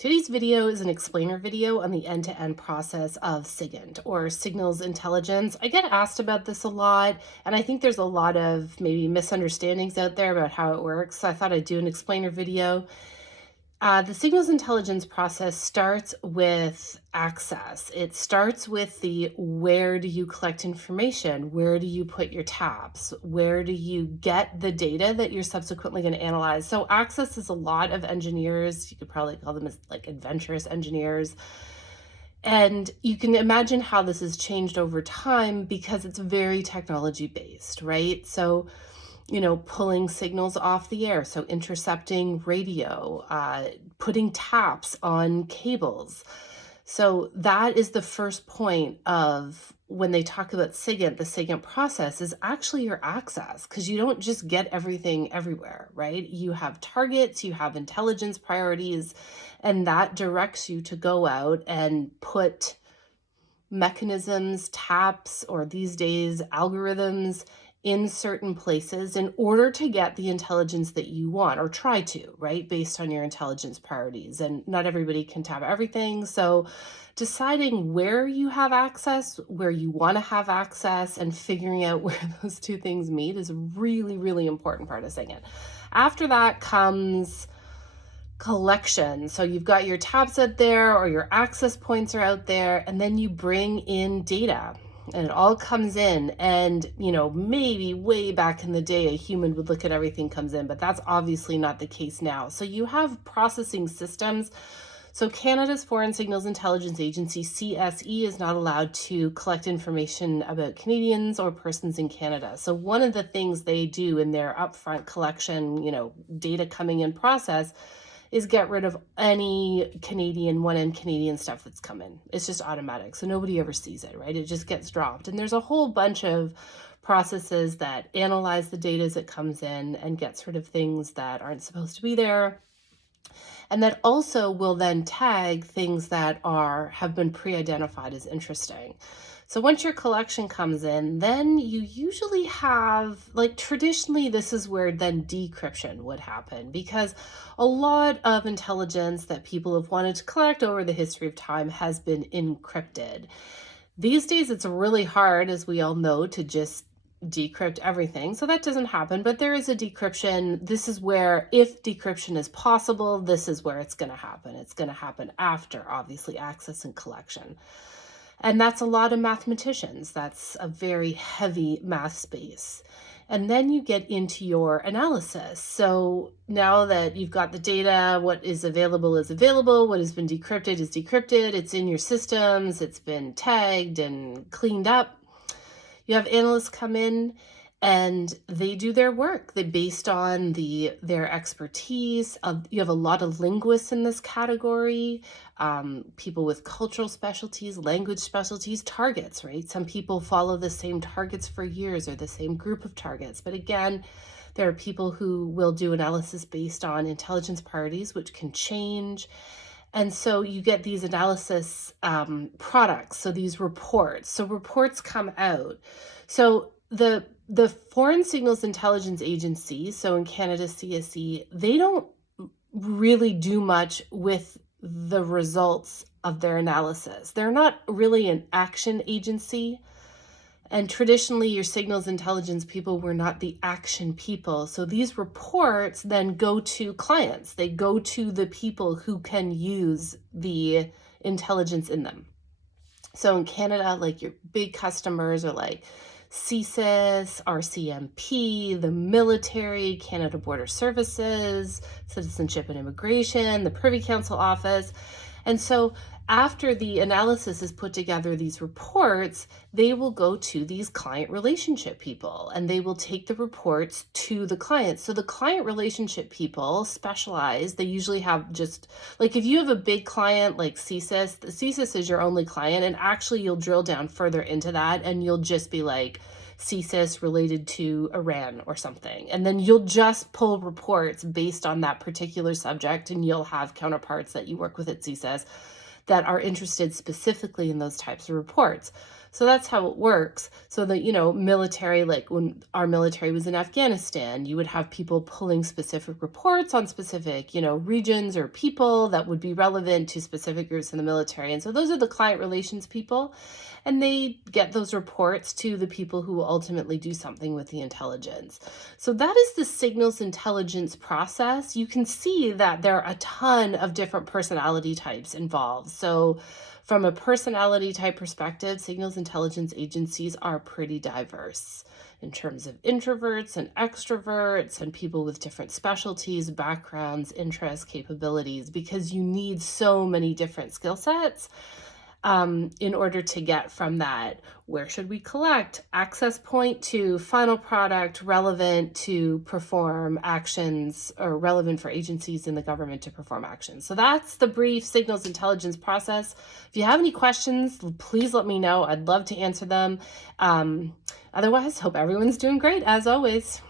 Today's video is an explainer video on the end-to-end process of Sigint, or signals intelligence. I get asked about this a lot, and I think there's a lot of maybe misunderstandings out there about how it works. So I thought I'd do an explainer video. The signals intelligence process starts with access. It starts with the where do you collect information? Where do you put your tabs? Where do you get the data that you're subsequently going to analyze? So access is a lot of engineers. You could probably call them as like adventurous engineers. And you can imagine how this has changed over time because it's very technology based, right? So pulling signals off the air, so intercepting radio, putting taps on cables. So that is the first point of when they talk about SIGINT, the SIGINT process is actually your access, because you don't just get everything everywhere, right? You have targets, you have intelligence priorities, and that directs you to go out and put mechanisms, taps, or these days algorithms in certain places in order to get the intelligence that you want, or try to, right? Based on your intelligence priorities. And not everybody can tap everything. So deciding where you have access, where you want to have access, and figuring out where those two things meet is a really, really important part of Sigint. After that comes collection. So you've got your tabs out there, or your access points are out there, and then you bring in data. And it all comes in, and maybe way back in the day a human would look at everything comes in, but that's obviously not the case now. So you have processing systems. So Canada's Foreign Signals Intelligence Agency, CSE, is not allowed to collect information about Canadians or persons in Canada. So one of the things they do in their upfront collection, data coming in process, is get rid of any Canadian, one-end Canadian stuff that's come in. It's just automatic, so nobody ever sees it, right? It just gets dropped. And there's a whole bunch of processes that analyze the data as it comes in and gets rid of things that aren't supposed to be there. And that also will then tag things that have been pre-identified as interesting. So once your collection comes in, then you usually have, traditionally, this is where then decryption would happen, because a lot of intelligence that people have wanted to collect over the history of time has been encrypted. These days, it's really hard, as we all know, to just decrypt everything. So that doesn't happen, but there is a decryption. This is where, if decryption is possible, this is where it's going to happen. It's going to happen after, obviously, access and collection. And that's a lot of mathematicians. That's a very heavy math space. And then you get into your analysis. So now that you've got the data, what is available is available. What has been decrypted is decrypted. It's in your systems. It's been tagged and cleaned up. You have analysts come in and they do their work. They based on their expertise. You have a lot of linguists in this category, people with cultural specialties, language specialties, targets, right? Some people follow the same targets for years, or the same group of targets. But again, there are people who will do analysis based on intelligence priorities, which can change. And so you get these analysis products, so these reports. So reports come out. So the Foreign Signals Intelligence Agency, so in Canada, CSE, they don't really do much with the results of their analysis. They're not really an action agency. And traditionally, your signals intelligence people were not the action people. So these reports then go to clients. They go to the people who can use the intelligence in them. So in Canada, your big customers are like CSIS, RCMP, the military, Canada Border Services, Citizenship and Immigration, the Privy Council Office. And so after the analysis is put together, these reports, they will go to these client relationship people, and they will take the reports to the client. So the client relationship people specialize. They usually have just, if you have a big client like CSIS, the CSIS is your only client, and actually you'll drill down further into that, and you'll just be like, CSIS related to Iran or something. And then you'll just pull reports based on that particular subject, and you'll have counterparts that you work with at CSIS that are interested specifically in those types of reports. So that's how it works. So that, military, like when our military was in Afghanistan, you would have people pulling specific reports on specific, regions or people that would be relevant to specific groups in the military. And so those are the client relations people. And they get those reports to the people who will ultimately do something with the intelligence. So that is the signals intelligence process. You can see that there are a ton of different personality types involved. So from a personality type perspective, signals intelligence agencies are pretty diverse in terms of introverts and extroverts and people with different specialties, backgrounds, interests, capabilities, because you need so many different skill sets in order to get from that, where should we collect, access point, to final product, relevant to perform actions, or relevant for agencies in the government to perform actions. So that's the brief signals intelligence process. If you have any questions, please let me know. I'd love to answer them. Otherwise, hope everyone's doing great as always.